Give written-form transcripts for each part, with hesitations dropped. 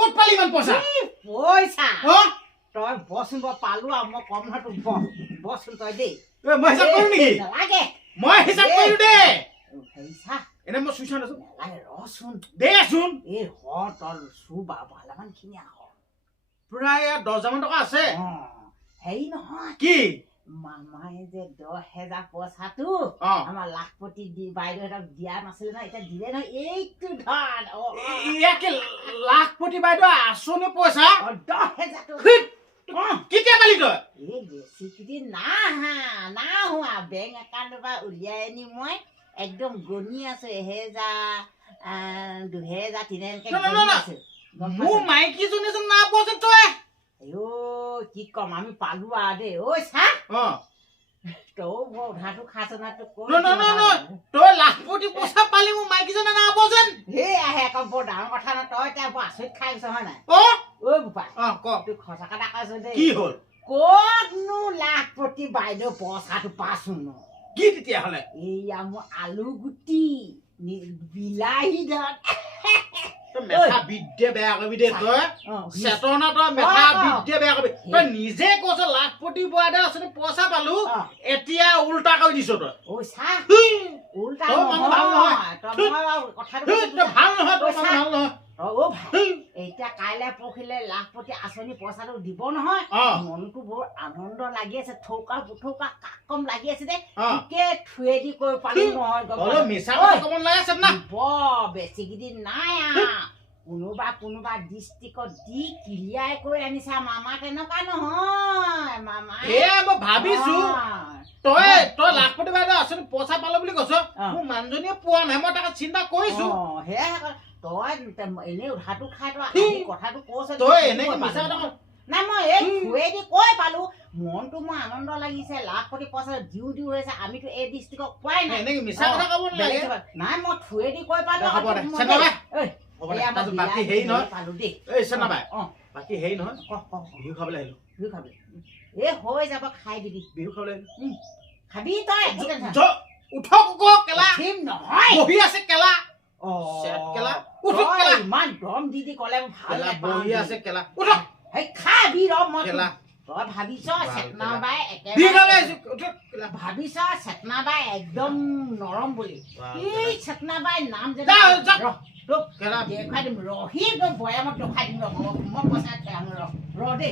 ক'ত পালি ইমান পইচা পইচা অ তই বচোন পালো আৰু মই কম নহয় তোক বচোন তই দেই মই হিচাপ কৰিম নেকি নালাগে মই হিচাপ কৰিলো দে হেৰি চা এনে মই চুইছা নাছো নালাগে ৰচোন দেচোন এই হ তই চু ভালেমানখিনি আহ প্ৰায় 10,000 টকা আছে হেৰি নহয় কি মামাই যে 10,000 পইচাটো অ আমাৰ লাখপতি বাইদেউহঁতক দিয়া নাছিলে নহয় এতিয়া দিলে নহয় এইটো ধন ইয়াকে লাখপতি বাইদেউ আছনি পইচা 10,000টো কেতিয়া পালি তই এই বেছি কেইদিন না হোৱা বেংক একাউণ্টৰ পৰা উলিয়াই আনি মই একদম গণি আছো 1,000 2,000 3,000 গণি আছো মোৰ মাইকীজনী যেন না পোৱা তই আইও কি কম আমি পালো আৰু দেই ঐ চা অ তই মই উধাটো খাইছ না তোক তই লাখপতি পইচা পালি মোৰ মাইকীজনী না পোৱা যেন সেই আহে আকৌ বৰ ডাঙৰ কথা ন তই এতিয়া বৰ আচৰিত খাই গৈছ হয় নাই অ ঐ বোপা ক তোক সঁচা কথা কৈছ দেই কি হ'ল ক'তনো লাখপতি বাইদেউ পইচাটো পাছোন কি তেতিয়াহ'লে এইয়া মোৰ আলু গুটি বিলাহী ধন মেথা বিদ্যে বেয়া কৰিবি দে তই চেতনা তই মেথা বিদ্যে বেয়া কৰিবি তই নিজে কৈছ লাখপতি বাইদেউ আছনি পইচা পালো এতিয়া উল্টা কৰি দিছ তই ঐ চা উল্টা ভাল নহয় এতিয়া কাইলে পৰহিলে লাখপতি আঁচনি পইচাটো দিব নহয় মনটো বৰ আনন্দ লাগি আছে থৌকা পুথৌকা কাকম লাগি আছে দে থুৱে দি কৈ পালো নহয় বৰ বেছি কেইদিন নাই কোনোবা ডিষ্ট্ৰিক্টত দি ক্লিয়াৰ কৰি আনিছা মামা তেনেকুৱা নহয় মামা মই ভাবিছো তই লাখপতি বাইদেউ আঁচনি পইচা পালো বুলি কৈছ মোৰ মানুহজনীয়ে পোৱা নাই মই তাকে চিন্তা কৰিছো তই এনেই উধাটো খাই তই কথাটো কৈছ নাই মই এই থুৱে দি কৈ পালো মনটো মোৰ আনন্দ লাগিছে লাখপতি পইচা দিও হৈছে আমিতো এই ডিষ্ট্ৰিক্টক পোৱাই নাই নাই মই থুৱে দি কৈ পালো বাকী হেৰি নহয় এই চেনাবাই বাকী হেৰি নহয় বিহু খাবলৈ আহিলো বিহু খাবলৈ এই হৈ যাব খাই দিবি বিহু খাবলৈ আহিলো খাবি তই উঠক কেলা নহয় বহি আছে কেলা ইমান দম দি কলে ভাল বহি আছে কেলা উঠক খাবি ৰ মই তই ভাবিছ চেতনাবাই ভাবিছ চেতনাবাই একদম নৰম বুলি এই চেতনাবাই নাম যে দেখুৱাই দিম ৰহি তই বয়ামত দেখুৱাই দিম মই পইচা ৰ দেই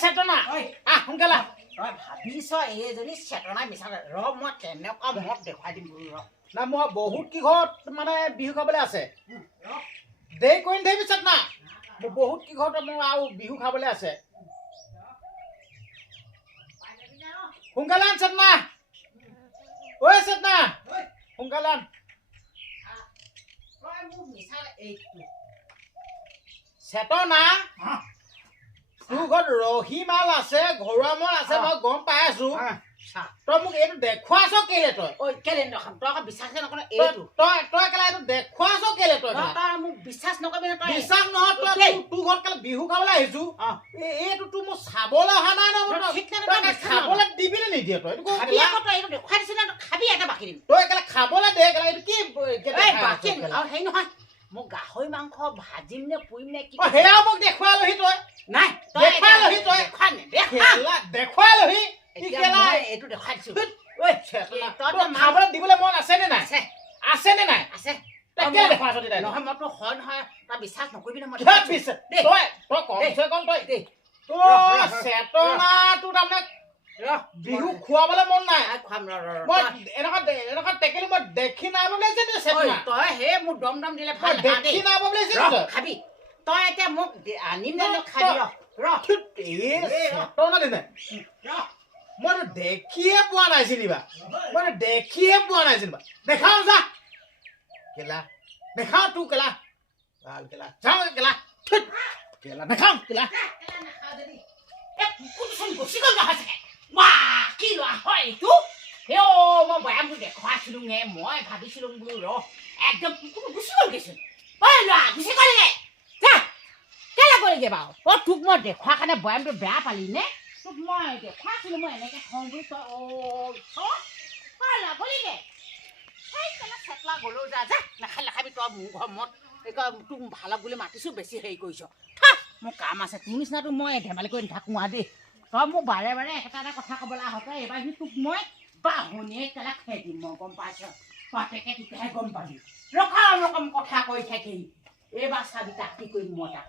চেতনা সোনকালে তই ভাবিছ এইজনী চেতনা বিচাৰে ৰ মই কেনেকুৱা মত দেখুৱাই দিম বোলো ৰ না মই বহুত কিঘৰত মানে বিহু খাবলৈ আছে দেৰি কৰি নাথাকিবি চেতনা মোৰ বহুত কিঘৰত মোৰ আৰু বিহু খাবলৈ আছে সোনকালে আন চেতনা ঐ চেতনা সোনকালে আন চেতনা তোৰ ঘৰত ৰহি মাল আছে ঘৰুৱা মাল আছে মই গম পাই আছো তই মোক এইটো দেখুৱাইছ কেলে তই কেলে নখাম তই আকৌ বিশ্বাস নকৰ তই কেলে এইটো দেখুৱাইছ কেলে তই মোক বিশ্বাস নকৰিবি বিশ্বাস নহয় তই তোৰ ঘৰত কেলে বিহু খাবলৈ আহিছো এইটো তোৰ মোক চাবলৈ অহা নাই ন খাবলৈ দিবি নে নিদিয়ে তই দেখুৱাই দিছো খাবি এটা বাকী দিম তই কেলে খাবলৈ দে কেলে এইটো কি হেৰি নহয় মোক গাহৰি মাংস ভাজিম নে পুৰিম নে কি সেয়াও মোক দেখুৱালহি তই নাই দেখুৱালহি তই দেখুৱালহি এইটো দেখাই দিছো খাবলৈ দিবলৈ মন আছে নে নাই আছে নে নাই আছে নহয় মই তোৰ হয় নহয় তই বিশ্বাস নকৰিবি নহয় চেতনাটো তাৰমানে বিহু খুৱাবলৈ মন নাই এনেকুৱা টেকেলি মই দেখি নাই বুলি তই সেই মোৰ দম দম দিলে ভাল দেখি নাই বুলি খাবি তই এতিয়া মোক আনিম নে খাবি মইতো দেখিয়ে পোৱা নাই চিনিবা দেখাও যা কেলা দেখাও তোৰ কেলা ভাল কেলা যাওঁ কেলা কেলা দেখাও কেলা গুচি গ'ল কি লোৱা হয় এইটো মই বয়ামটো দেখুৱাইছিলো নে মই ভাবিছিলো বোলো ৰ একদম গুচি গ'ল গৈছিল গুচি গ'লগে কেলে কৰিগে বাৰু তোক মই দেখুৱা কাৰণে বয়ামটো বেয়া পালি নে তোক মই দেখুৱাইছিলো মই এনেকে খং বুলি সেই কেলা চেতলা গ'লেও যা যা নাখাবি তই মোৰ ঘৰত তোক ভালক বুলি মাতিছোঁ বেছি হেৰি কৰিছ মোৰ কাম আছে তোৰ নিচিনাটো মই ধেমালি কৰি নাথাকোঁ দেই তই মোক বাৰে বাৰে এটা কথা ক'বলৈ আহোঁতে এইবাৰ সি তোক মই বাহুনীয়ে কেলা খাই দিম মই গম পাইছ বাপেকে তেতিয়াহে গম পাবি ৰকম কথা কৈ থাকি এইবাৰ চাবি তাক কি কৰিম মই তাক